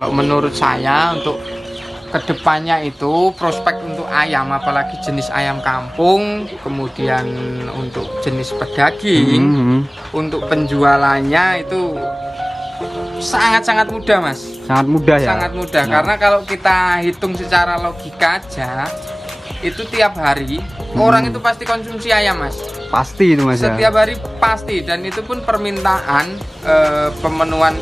Kalau menurut saya untuk kedepannya itu prospek untuk ayam, apalagi jenis ayam kampung, kemudian untuk jenis pedaging, untuk penjualannya itu sangat-sangat mudah, Mas. Sangat mudah ya. Sangat mudah, karena kalau kita hitung secara logika aja, itu tiap hari orang itu pasti konsumsi ayam, Mas. Pasti itu Mas ya. Setiap hari pasti, dan itu pun permintaan pemenuhan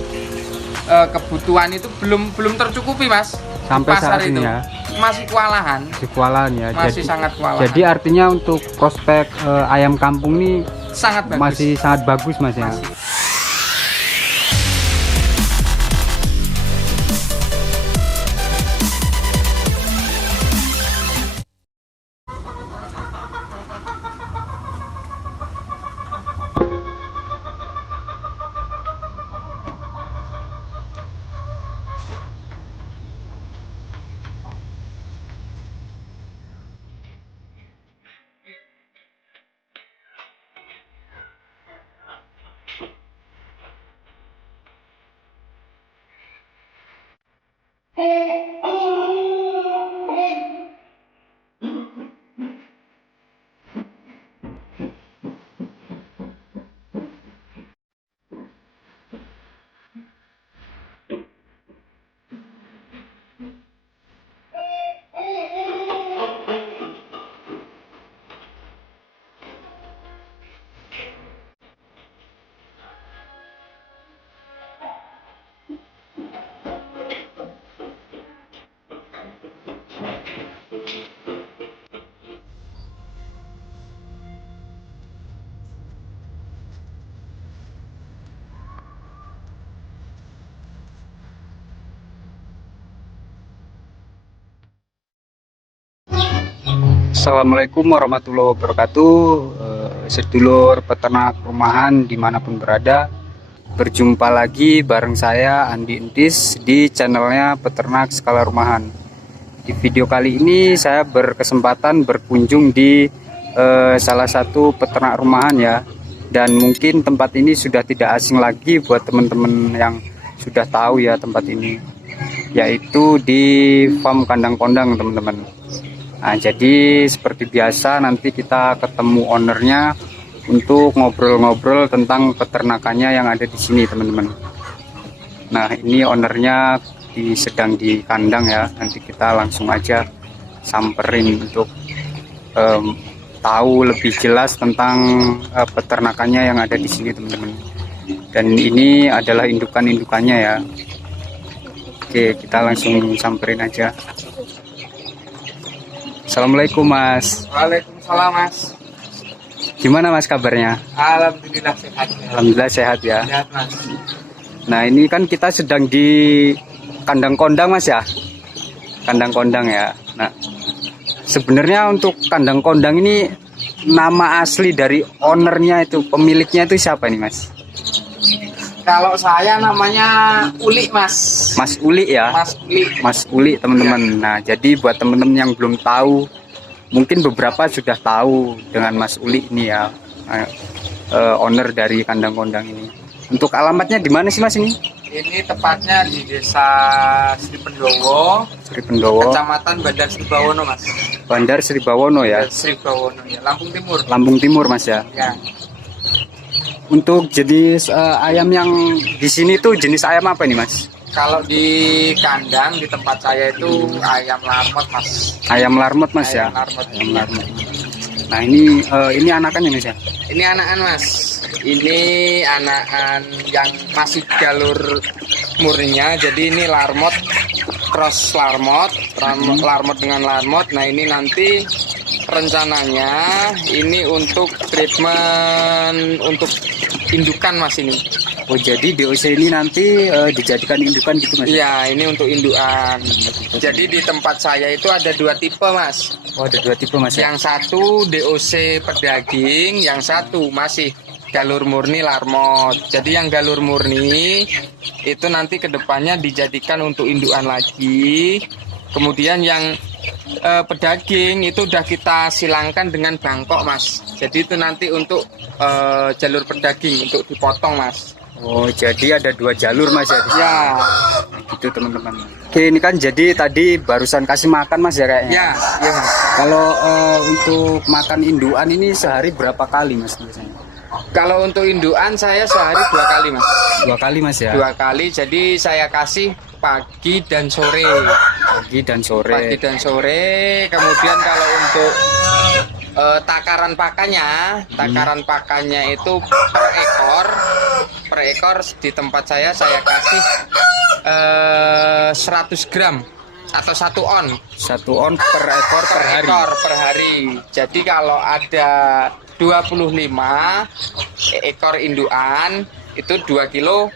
kebutuhan itu belum tercukupi, Mas. Sampai Pasar saat itu ini ya. masih kewalahan. Kewalahan ya. Masih sangat kewalahan. Jadi artinya untuk prospek ayam kampung ini Sangat bagus. masih sangat bagus Mas ya. Masih. Assalamualaikum warahmatullahi wabarakatuh. Sedulur peternak rumahan dimanapun berada, berjumpa lagi bareng saya Andi Entis di channelnya Peternak Skala Rumahan. Di video kali ini saya berkesempatan berkunjung di salah satu peternak rumahan ya, dan mungkin tempat ini sudah tidak asing lagi buat teman-teman yang sudah tahu ya tempat ini, yaitu di farm kandang kondang teman-teman. Nah, jadi seperti biasa nanti kita ketemu ownernya untuk ngobrol-ngobrol tentang peternakannya yang ada di sini teman-teman. Nah, ini ownernya sedang di kandang ya, nanti kita langsung aja samperin untuk tahu lebih jelas tentang peternakannya yang ada di sini teman-teman. Dan ini adalah indukan-indukannya ya. Oke, kita langsung samperin aja. Assalamualaikum Mas. Waalaikumsalam, Mas. Gimana Mas kabarnya? Alhamdulillah sehat. Alhamdulillah sehat ya. Sehat, Mas. Nah, ini kan kita sedang di kandang kondang Mas ya. Kandang kondang ya. Nah, sebenarnya untuk kandang kondang ini nama asli dari ownernya itu, pemiliknya itu siapa nih Mas? Kalau saya namanya Uli, Mas. Mas Uli ya. Mas Uli. Mas Uli teman-teman. Nah, jadi buat teman-teman yang belum tahu, mungkin beberapa sudah tahu dengan Mas Uli ini ya, owner dari kandang kondang ini. Untuk alamatnya di mana sih Mas ini? Ini tepatnya di Desa Sri Pendowo, Sri Pendowo, Kecamatan Bandar Sri Bawono, Mas. Bandar Sri Bawono ya. Sri Bawono ya, Lampung Timur. Lampung Timur Mas ya. Ya. Untuk jenis ayam yang di sini tuh jenis ayam apa nih Mas? Kalau di kandang di tempat saya itu ayam larmot, Mas. Ayam larmot Mas Ayam ya. larmot. Ayam larmot. Nah, ini anakannya Mas ya. Ini anakan, Mas. Ini anakan yang masih jalur murninya. Jadi ini larmot, cross larmot, larmot dengan larmot. Nah, ini nanti rencananya ini untuk treatment untuk indukan Mas ini. Oh, jadi DOC ini nanti dijadikan indukan gitu Mas? Iya, ini untuk indukan. Jadi di tempat saya itu ada dua tipe, Mas. Oh, ada dua tipe Mas ya? Yang satu DOC pedaging, yang satu masih galur murni larmot. Jadi yang galur murni itu nanti kedepannya dijadikan untuk indukan lagi. Kemudian yang pedaging itu udah kita silangkan dengan bangkok Mas. Jadi itu nanti untuk jalur pedaging untuk dipotong Mas. Oh, jadi ada 2 jalur Mas ya? Ya, Gitu teman-teman. Oke, ini kan jadi tadi barusan kasih makan Mas ya kayaknya? ya Mas. Kalau untuk makan induan ini sehari berapa kali Mas biasanya? Kalau untuk induan saya sehari 2 kali Mas. 2 kali Mas ya? 2 kali, jadi saya kasih pagi dan sore. Pagi dan sore. Pagi dan sore. Kemudian kalau untuk takaran pakannya itu per ekor di tempat saya kasih 100 gram atau 1 on. 1 on per ekor per hari. Per hari. Jadi kalau ada 25 ekor induan itu 2,5 kilo.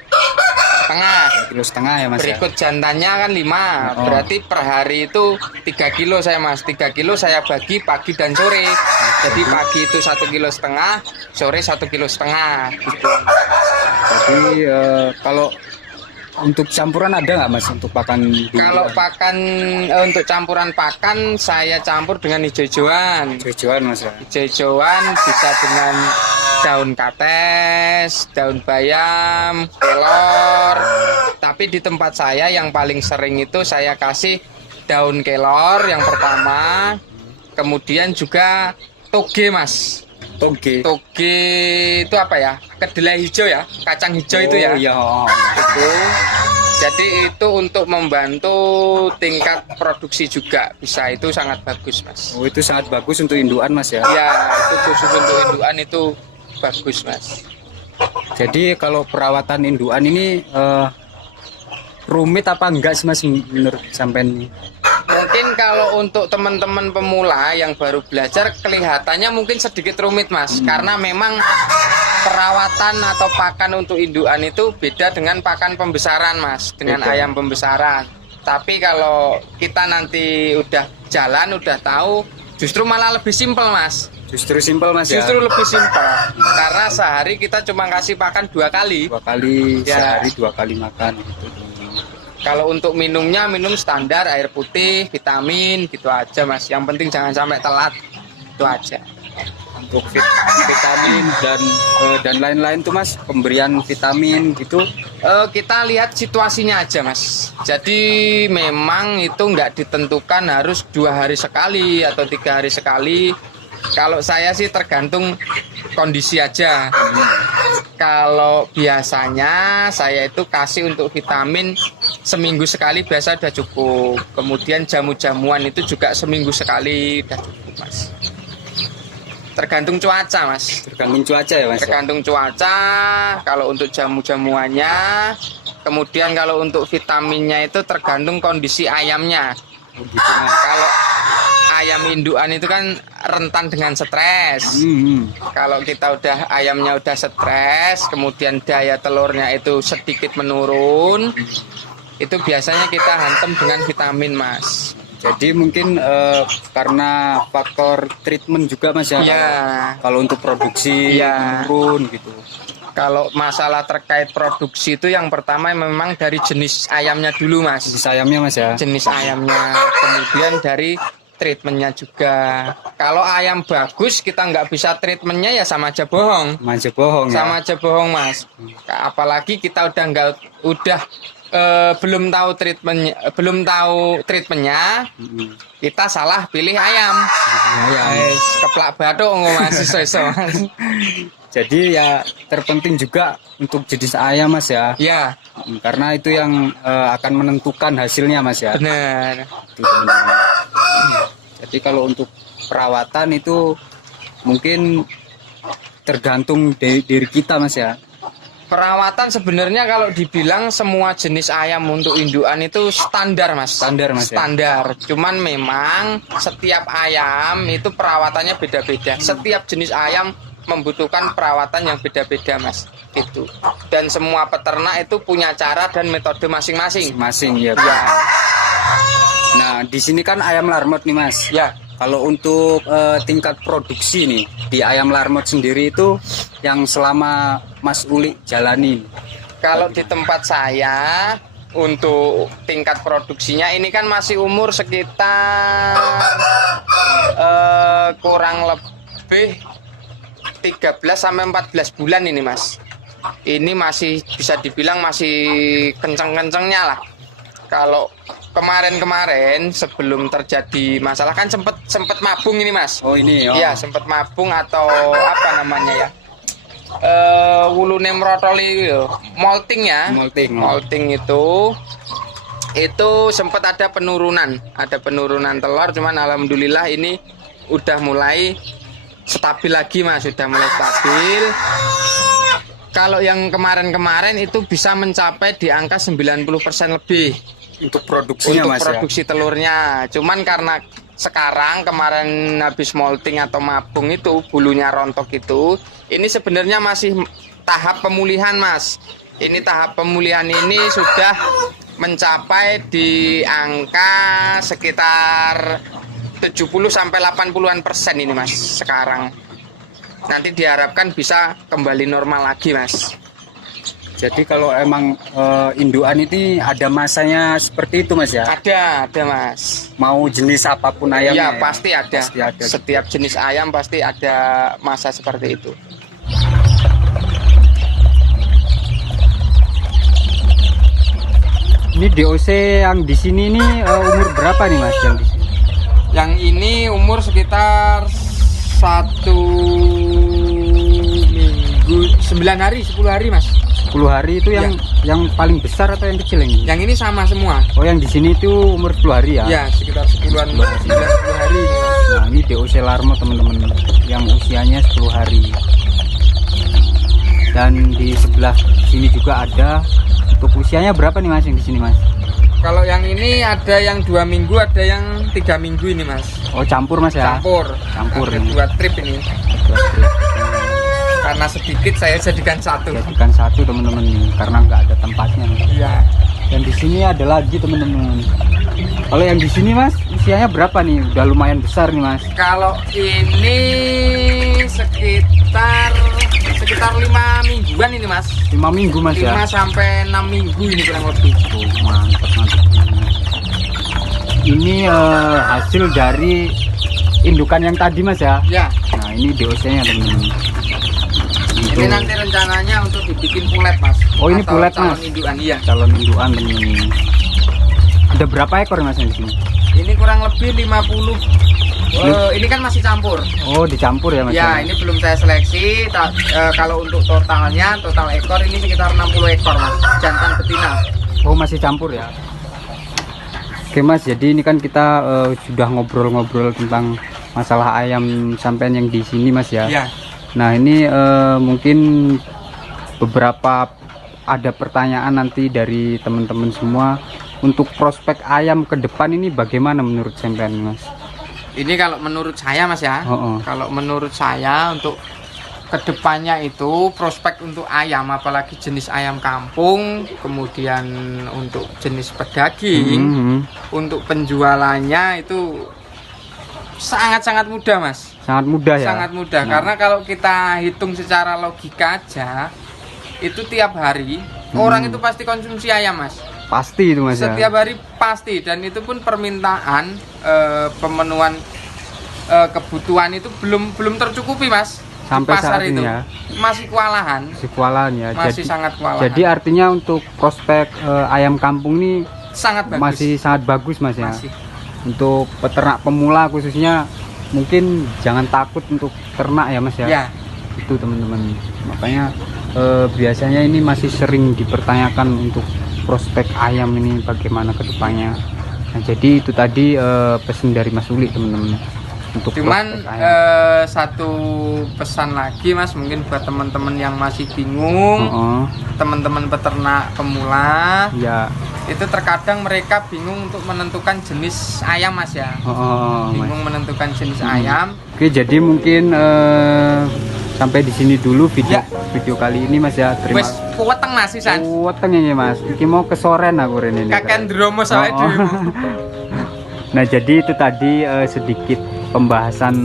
2,5 kilo ya Mas ya? Berikut jantannya kan 5. Oh. Berarti per hari itu 3 kilo saya Mas. 3 kilo saya bagi pagi dan sore. Jadi pagi itu 1,5 kilo, sore 1,5 kilo gitu. Jadi kalau untuk campuran ada nggak Mas untuk pakan? Kalau pakan untuk campuran pakan saya campur dengan hijau-hijauan. Hijauan Mas ya? Hijau-hijauan bisa dengan daun kates, daun bayam, kelor. Tapi di tempat saya yang paling sering itu saya kasih daun kelor yang pertama. Kemudian juga toge Mas. Toge. Toge itu apa ya? Kedelai hijau ya, kacang hijau itu ya. Iya. Itu. Jadi itu untuk membantu tingkat produksi juga bisa, itu sangat bagus Mas. Oh, itu sangat bagus untuk induan Mas ya? Ya, itu khusus untuk induan itu bagus Mas. Jadi kalau perawatan induan ini rumit apa enggak sih Mas menurut sampean? Mungkin kalau untuk teman-teman pemula yang baru belajar kelihatannya mungkin sedikit rumit Mas, karena memang perawatan atau pakan untuk induan itu beda dengan pakan pembesaran Mas, dengan Beda. ayam pembesaran. Tapi kalau kita nanti udah jalan, udah tahu, justru malah lebih simpel Mas. Justru simpel Mas ya? Justru lebih simpel, karena sehari kita cuma kasih pakan 2 kali. 2 kali Ya. sehari 2 kali makan gitu. Kalau untuk minumnya, minum standar air putih, vitamin gitu aja Mas. Yang penting jangan sampai telat, itu aja. Untuk vitamin dan lain-lain tuh Mas, pemberian vitamin gitu. Kita lihat situasinya aja Mas. Jadi memang itu nggak ditentukan harus 2 hari sekali atau 3 hari sekali. Kalau saya sih tergantung kondisi aja. Kalau biasanya saya itu kasih untuk vitamin seminggu sekali biasa udah cukup. Kemudian jamu-jamuan itu juga seminggu sekali udah cukup Mas. Tergantung cuaca Mas. Tergantung cuaca ya Mas? Tergantung cuaca. Kalau untuk jamu-jamuannya, kemudian kalau untuk vitaminnya itu tergantung kondisi ayamnya. Oh, gitu Mas. Kalau ayam induan itu kan rentan dengan stres. Kalau kita ayamnya udah stres, kemudian daya telurnya itu sedikit menurun, itu biasanya kita hantam dengan vitamin Mas. Jadi mungkin karena faktor treatment juga Mas ya? Ya. Kalau untuk produksi Ya. menurun gitu. Kalau masalah terkait produksi itu yang pertama memang dari jenis ayamnya dulu Mas. Jenis ayamnya Mas ya? Jenis ayamnya, kemudian dari treatmentnya juga. Kalau ayam bagus kita nggak bisa treatmentnya ya sama aja bohong. Manja bohong ya? Sama aja bohong Mas. Apalagi kita belum tahu treatmentnya, kita salah pilih ayam. Guys, keplak bathuk Mas iso Mas. Jadi ya terpenting juga untuk jenis ayam Mas ya? Ya, Karena itu yang akan menentukan hasilnya Mas ya? benar. Itu, teman-teman. Jadi kalau untuk perawatan itu mungkin tergantung dari diri kita Mas ya? Perawatan sebenarnya kalau dibilang semua jenis ayam untuk induan itu standar Mas. Standar Mas ya? Standar. Cuman memang setiap ayam itu perawatannya beda-beda. Setiap jenis ayam membutuhkan perawatan yang beda-beda Mas. Itu. Dan semua peternak itu punya cara dan metode masing-masing. Masing ya. Ya. Nah di sini kan ayam larmot nih Mas. Ya. Kalau untuk tingkat produksi nih di ayam larmot sendiri itu yang selama Mas Uli jalani. Kalau di tempat saya untuk tingkat produksinya ini kan masih umur sekitar kurang lebih 13 sampai 14 bulan ini Mas. ini masih bisa dibilang masih kenceng-kencengnya lah. Kalau kemarin-kemarin sebelum terjadi masalah kan sempet mabung ini Mas. Oh ini ya. Iya, sempet mabung atau apa namanya ya? Wulune mrotoli molting ya. Molting itu sempat ada penurunan telur, cuman alhamdulillah ini udah mulai stabil lagi Mas, sudah mulai stabil. Kalau yang kemarin-kemarin itu bisa mencapai di angka 90% lebih Untuk produksinya untuk Mas produksi telurnya. Cuman karena sekarang kemarin habis molting atau mabung itu bulunya rontok itu, ini sebenarnya masih tahap pemulihan Mas. Ini tahap pemulihan ini sudah mencapai di angka sekitar 70-80% ini Mas sekarang. Nanti diharapkan bisa kembali normal lagi Mas. Jadi kalau emang indukan ini ada masanya seperti itu Mas ya? Ada Mas. Mau jenis apapun ayamnya? Iya pasti ada. Pasti ada. Setiap jenis ayam pasti ada masa seperti itu. Ini DOC yang di sini ini umur berapa nih Mas yang di sini? Yang ini umur sekitar 1 minggu, 9 hari, 10 hari Mas. 10 hari itu yang paling besar atau yang kecil ini? Yang ini sama semua. Oh yang di sini itu umur 10 hari ya? Ya sekitar 10-an, 9-10 hari ini Mas. Nah ini DOC Larmot teman-teman yang usianya 10 hari. Dan di sebelah sini juga ada. Untuk usianya berapa nih Mas yang di sini Mas? Kalau yang ini ada yang 2 minggu, ada yang 3 minggu ini Mas. Oh campur Mas ya? Campur Campur ada 2 trip ini. 2 trip. Karena sedikit saya jadikan satu. Jadikan satu teman-teman nih, karena nggak ada tempatnya nih. Iya. Dan di sini ada lagi teman-teman. Kalau yang di sini Mas usianya berapa nih? Udah lumayan besar nih Mas. Kalau ini sekitar 5 mingguan ini Mas. 5 minggu Mas 5 ya? sampai 6 minggu ini kurang lebih. Oh, mantap. Ini hasil dari indukan yang tadi Mas ya? Ya. Nah ini DOC-nya teman-teman. Ini nanti rencananya untuk dibikin pulet Mas. Oh ini atau pulet calon Mas? indukan, iya. Calon indukan teman-teman. Ada berapa ekor Mas yang di sini? Ini kurang lebih 50. Ini kan masih campur. Oh dicampur ya Mas? Ya, ini belum saya seleksi. Kalau untuk total ekor ini sekitar 60 ekor Mas. Jantan betina. Oh masih campur ya? Oke Mas, jadi ini kan kita sudah ngobrol-ngobrol tentang masalah ayam sampean yang di sini Mas ya. Iya. Nah ini mungkin beberapa ada pertanyaan nanti dari teman-teman semua. Untuk prospek ayam ke depan ini bagaimana menurut sampean Mas? Ini kalau menurut saya Mas ya. Kalau menurut saya untuk kedepannya itu prospek untuk ayam, apalagi jenis ayam kampung, kemudian untuk jenis pedaging, untuk penjualannya itu sangat-sangat mudah Mas. Sangat mudah ya? Sangat mudah, karena kalau kita hitung secara logika aja, itu tiap hari orang itu pasti konsumsi ayam Mas. Pasti itu Mas ya? Setiap hari pasti, dan itu pun permintaan pemenuhan kebutuhan itu belum tercukupi Mas. Sampai pasar saat ini itu ya? masih kewalahan. Ya. Masih sangat kewalahan. Jadi artinya untuk prospek ayam kampung ini sangat bagus. masih sangat bagus Mas ya. Masih. Untuk peternak pemula khususnya mungkin jangan takut untuk ternak ya Mas ya. Ya. Itu teman-teman. Makanya biasanya ini masih sering dipertanyakan untuk prospek ayam ini bagaimana kedepannya. Nah jadi itu tadi pesan dari Mas Uli teman-teman. Untuk cuman satu pesan lagi Mas, mungkin buat teman-teman yang masih bingung, teman-teman peternak pemula ya, itu terkadang mereka bingung untuk menentukan jenis ayam Mas ya. Bingung Mas. menentukan jenis ayam. Oke, jadi mungkin sampai di sini dulu video kali ini Mas ya. Terima kasih. Kuweteng Mas sisan. Kuweteng ini Mas. Iki mau kesoren aku rene ini. Kakek ndromo sawe dhewe. Nah, jadi itu tadi sedikit pembahasan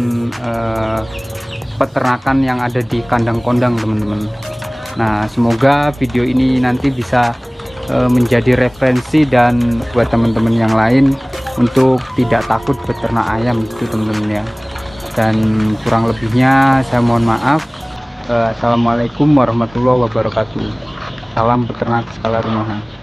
peternakan yang ada di kandang kondang teman-teman. Nah, semoga video ini nanti bisa menjadi referensi dan buat teman-teman yang lain untuk tidak takut beternak ayam itu teman-teman ya. Dan kurang lebihnya saya mohon maaf. Assalamualaikum warahmatullahi wabarakatuh. Salam peternak skala rumahan.